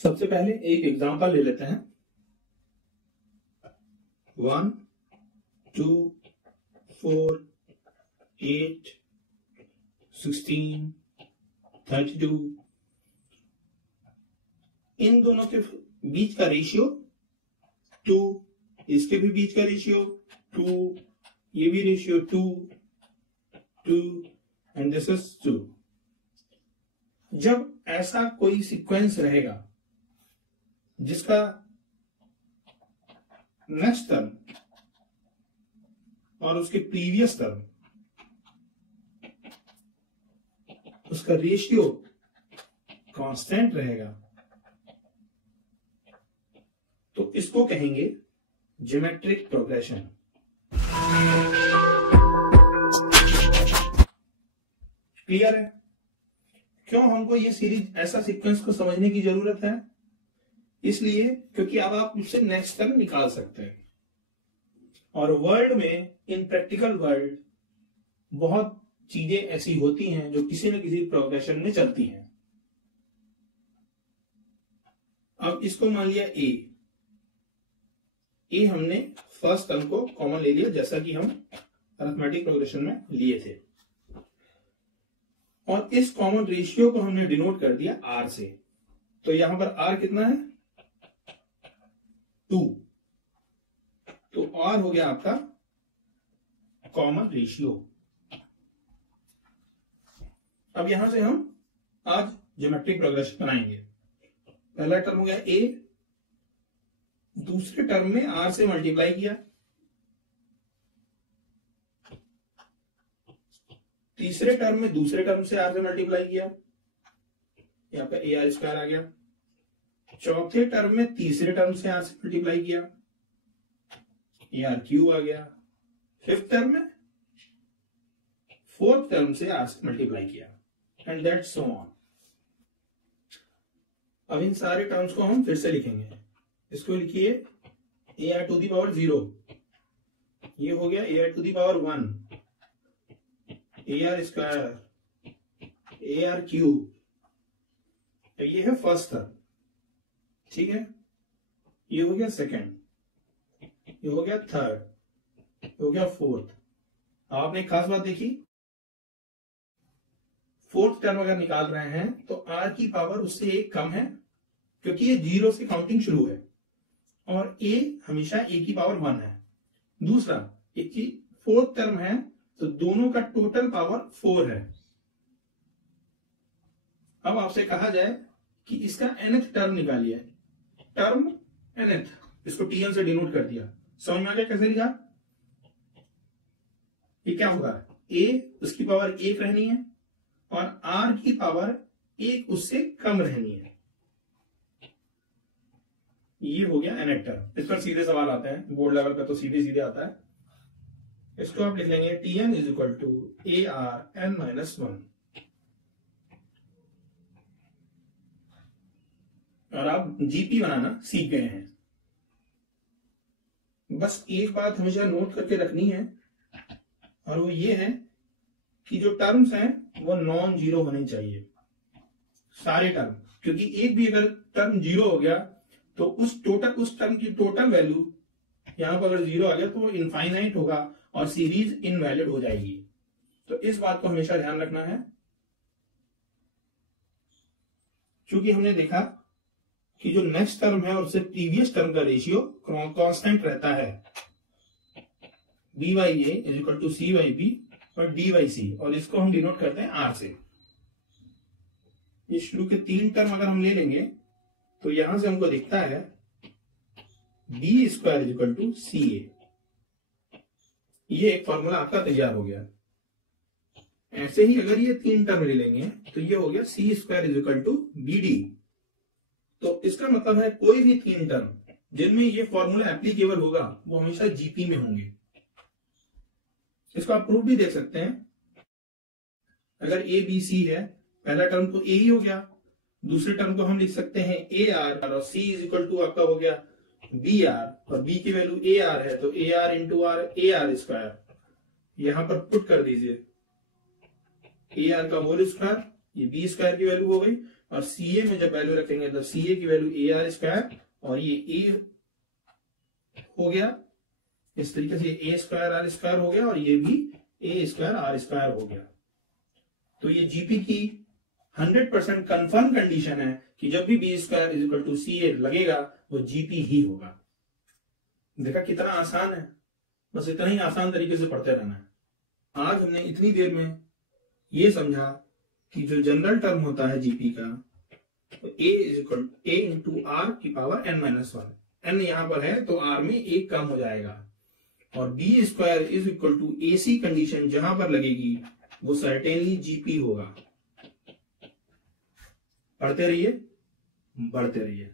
सबसे पहले एक एग्जांपल ले लेते हैं। 1, 2, 4, 8, 16, 32, इन दोनों के बीच का रेशियो 2, इसके भी बीच का रेशियो 2, ये भी रेशियो 2, 2 एंड दिस इज 2। जब ऐसा कोई सीक्वेंस रहेगा जिसका नेक्स्ट टर्म और उसके प्रीवियस टर्म उसका रेशियो कांस्टेंट रहेगा, तो इसको कहेंगे ज्योमेट्रिक प्रोग्रेशन। क्लियर है? क्यों हमको ये सीरीज ऐसा सीक्वेंस को समझने की जरूरत है? इसलिए क्योंकि अब आप उससे नेक्स्ट टर्म निकाल सकते हैं। और वर्ल्ड में, इन प्रैक्टिकल वर्ल्ड, बहुत चीजें ऐसी होती हैं जो किसी न किसी प्रोग्रेशन में चलती हैं। अब इसको मान लिया ए हमने फर्स्ट टर्म को कॉमन ले लिया, जैसा कि हम अरिथमेटिक प्रोग्रेशन में लिए थे, और इस कॉमन रेशियो को हमने डिनोट कर दिया आर से। तो यहां पर आर कितना है? 2। तो आर हो गया आपका कॉमन रेशियो। अब यहां से हम आज ज्योमेट्रिक प्रोग्रेशन बनाएंगे। पहला टर्म हो गया ए, दूसरे टर्म में आर से मल्टीप्लाई किया, तीसरे टर्म में दूसरे टर्म से आर से मल्टीप्लाई किया, यहां पे ए आर स्क्वायर आ गया। चौथे टर्म में तीसरे टर्म से आर से मल्टीप्लाई किया, ए आर क्यू आ गया। फिफ्थ टर्म में फोर्थ टर्म से आर से मल्टीप्लाई किया, एंड दैट सो ऑन। अब इन सारे टर्म्स को हम फिर से लिखेंगे। इसको लिखिए A R to the power 0, ये हो गया A R to the power 1, A R square, A R cube, ये है फर्स्ट टर्म, ठीक है। ये हो गया सेकंड, ये हो गया थर्ड, ये हो गया फोर्थ। आपने एक खास बात देखी, फोर्थ टर्म अगर निकाल रहे हैं तो आर की पावर उससे एक कम है, क्योंकि ये 0 से काउंटिंग शुरू है, और ए हमेशा ए की पावर 1 है। दूसरा, एक की फोर्थ टर्म है तो दोनों का टोटल पावर 4 है। अब आपसे कहा जाए कि इसका nth टर्म निकालिए, टर्म nth, इसको tn से डिनोट कर दिया। समझ में आ गया कैसे लिखा? ये क्या होगा? a उसकी पावर 1 रहनी है और r की पावर 1 उससे कम रहनी है। ये हो गया nth टर्म। इस पर सीधे सवाल आते हैं, बोर्ड लेवल पे तो सीधे सीधे आता है। इसको आप लिख लेंगे tn is equal to A R N minus 1। और आप जीपी बनाना सीख गए हैं। बस एक बात हमेशा नोट करके रखनी है, और वो ये है कि जो टर्म्स हैं वो नॉन जीरो होने चाहिए, सारे टर्म। क्योंकि एक भी अगर टर्म 0 हो गया तो उस टर्म की टोटल वैल्यू यहां पर अगर 0 आ गया तो वो इनफाइनाइट होगा और सीरीज इनवैलिड हो जाएगी। तो इस बात को हमेशा ध्यान रखना है। क्योंकि हमने देखा कि जो नेक्स्ट टर्म है और उससे प्रीवियस टर्म का रेशियो कांस्टेंट रहता है, B by A is equal to C by B और डी वाई सी, और इसको हम डिनोट करते हैं आर से। ये शुरू के 3 टर्म अगर हम ले लेंगे तो यहां से हमको दिखता है B square is equal to C A. ये एक फॉर्मूला आपका तैयार हो गया। ऐसे ही अगर ये 3 टर्म ले लेंगे तो ये हो गया C square is equal to B D. तो इसका मतलब है कोई भी 3 टर्म जिनमें ये फॉर्मूला एप्लीकेबल होगा वो हमेशा जीपी में होंगे। इसको आप प्रूफ भी देख सकते हैं। अगर ए बी सी है, पहला टर्म तो ए ही हो गया, दूसरे टर्म को हम लिख सकते हैं ए आर, और सी इज इक्वल टू आपका हो गया बी आर, और बी की वैल्यू ए आर है तो A R into R, A R square. यहां पर पुट कर दीजिए ए आर का होल स्क्वायर, ये बी स्क्वायर की वैल्यू हो गई, और सी ए में जब वैल्यू रखेंगे तो सी ए की वैल्यू ए आर स्क्वायर, और ये ए हो गया इस तरीके से, ए स्क्वायर आर स्क्वायर हो गया, और ये भी ए स्क्वायर आर स्क्वायर हो गया। तो ये जीपी की 100% कंफर्म कंडीशन है कि जब भी B square is equal to C A लगेगा वो जीपी ही होगा। देखा कितना आसान है, बस इतना ही आसान तरीके से पढ़ते रहना है। आज हमने इतनी देर में ये समझा कि जो जनरल टर्म होता है जीपी का, तो A is equal A into R की power n minus one, N यहां पर है तो आर में एक कम हो जाएगा, और B square is equal to A C condition जहां पर लगेगी वो सर्टेनली जीपी होगा। पढ़ते रहिए, बढ़ते रहिए।